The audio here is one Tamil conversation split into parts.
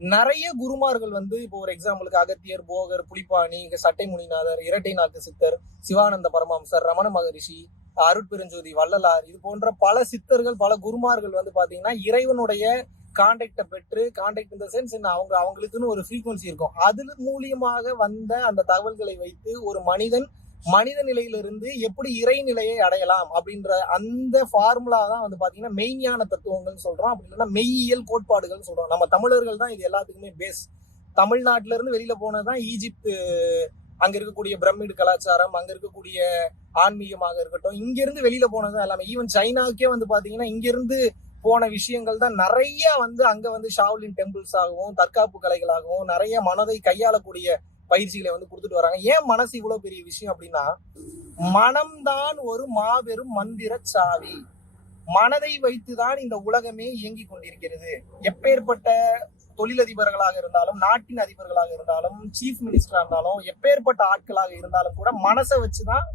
நிறைய குருமார்கள் வந்து இப்போ ஒரு எக்ஸாம்பிளுக்கு அகத்தியர், போகர், புலிப்பாணி, சட்டை முனிநாதர், இரட்டை நாட்டு சித்தர், சிவானந்த பரமஹம்சர், ரமண மகரிஷி, அருட்பெருஞ்சோதி வள்ளலார், இது போன்ற பல சித்தர்கள், பல குருமார்கள் வந்து பாத்தீங்கன்னா இறைவனுடைய கான்டாக்ட பெற்று, கான்டாக்ட் இந்த சென்ஸ் என்ன, அவங்களுக்குன்னு ஒரு ஃப்ரீக்வன்சி இருக்கும். அது மூலியமாக வந்த அந்த தகவல்களை வைத்து ஒரு மனித நிலையிலிருந்து எப்படி இறைநிலையை அடையலாம் அப்படின்ற அந்த ஃபார்முலா தான் வந்து பாத்தீங்கன்னா மெய்ஞான தத்துவங்கள் சொல்றோம். அப்படி இல்லைன்னா மெய்யியல் கோட்பாடுகள் சொல்றோம். நம்ம தமிழர்கள் தான் இது எல்லாத்துக்குமே பேஸ். தமிழ்நாட்டில இருந்து வெளியில போனதுதான் ஈஜிப்து, அங்க இருக்கக்கூடிய பிரமிடு கலாச்சாரம், அங்க இருக்கக்கூடிய ஆன்மீகமாக இருக்கட்டும், இங்க இருந்து வெளியில போனதுதான் எல்லாமே. ஈவன் சைனாவுக்கே வந்து பாத்தீங்கன்னா இங்க இருந்து போன விஷயங்கள் தான் நிறைய வந்து அங்க வந்து ஷாவ்லின் டெம்பிள்ஸ் ஆகவும், தற்காப்பு கலைகளாகவும், நிறைய மனதை கையாளக்கூடிய பயிற்சிகளை வந்து கொடுத்துட்டு வராங்க. ஏன் மனசு இவ்வளவு பெரிய விஷயம் அப்படின்னா, மனம்தான் ஒரு மாபெரும் மந்திர சாவி. மனதை வைத்துதான் இந்த உலகமே இயங்கி கொண்டிருக்கிறது. எப்பேற்பட்ட தொழிலதிபர்களாக இருந்தாலும், நாட்டின் அதிபர்களாக இருந்தாலும், சீஃப் மினிஸ்டரா இருந்தாலும், எப்பேற்பட்ட ஆட்களாக இருந்தாலும் கூட மனசை வச்சுதான்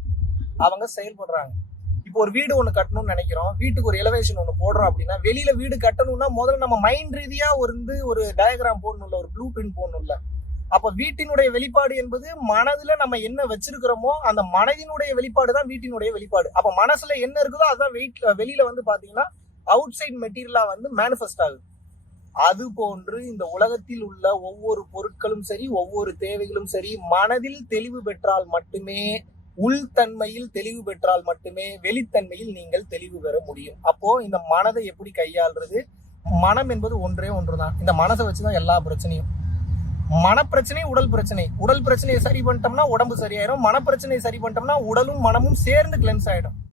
அவங்க செயல்படுறாங்க. இப்போ ஒரு வீடு ஒண்ணு கட்டணும்னு நினைக்கிறோம், வீட்டுக்கு ஒரு எலிவேஷன் ஒண்ணு போடுறோம் அப்படின்னா, வெளியில வீடு கட்டணும்னா முதல்ல நம்ம மைண்ட் ரீதியா ஒரு டயக்ராம் போடணும்ல, ஒரு ப்ளூ பிரிண்ட் போடணும்ல. அப்ப வீட்டினுடைய வெளிப்பாடு என்பது மனதுல நம்ம என்ன வச்சிருக்கிறோமோ அந்த மனதினுடைய வெளிப்பாடு தான் வீட்டினுடைய வெளிப்பாடு. அப்ப மனசுல என்ன இருக்குதோ அதான் வெளியில வந்து பாத்தீங்கன்னா அவுட் சைட் மெட்டீரியலா வந்து மேனிஃபெஸ்ட் ஆகுது. அது போன்று இந்த உலகத்தில் உள்ள ஒவ்வொரு பொருட்களும் சரி, ஒவ்வொரு தேவைகளும் சரி, மனதில் தெளிவு பெற்றால் மட்டுமே, உள்தன்மையில் தெளிவு பெற்றால் மட்டுமே வெளித்தன்மையில் நீங்கள் தெளிவு பெற முடியும். அப்போ இந்த மனதை எப்படி கையாள்றது? மனம் என்பது ஒன்றே ஒன்றுதான். இந்த மனசை வச்சுதான் எல்லா பிரச்சனையும். மனப்பிரச்சனை, உடல் பிரச்சனை. உடல் பிரச்சனையை சரி பண்ணிட்டோம்னா உடம்பு சரியாயிரும். மனப்பிரச்சனையை சரி பண்ணிட்டோம்னா உடலும் மனமும் சேர்ந்து கிளென்ஸ் ஆயிடும்.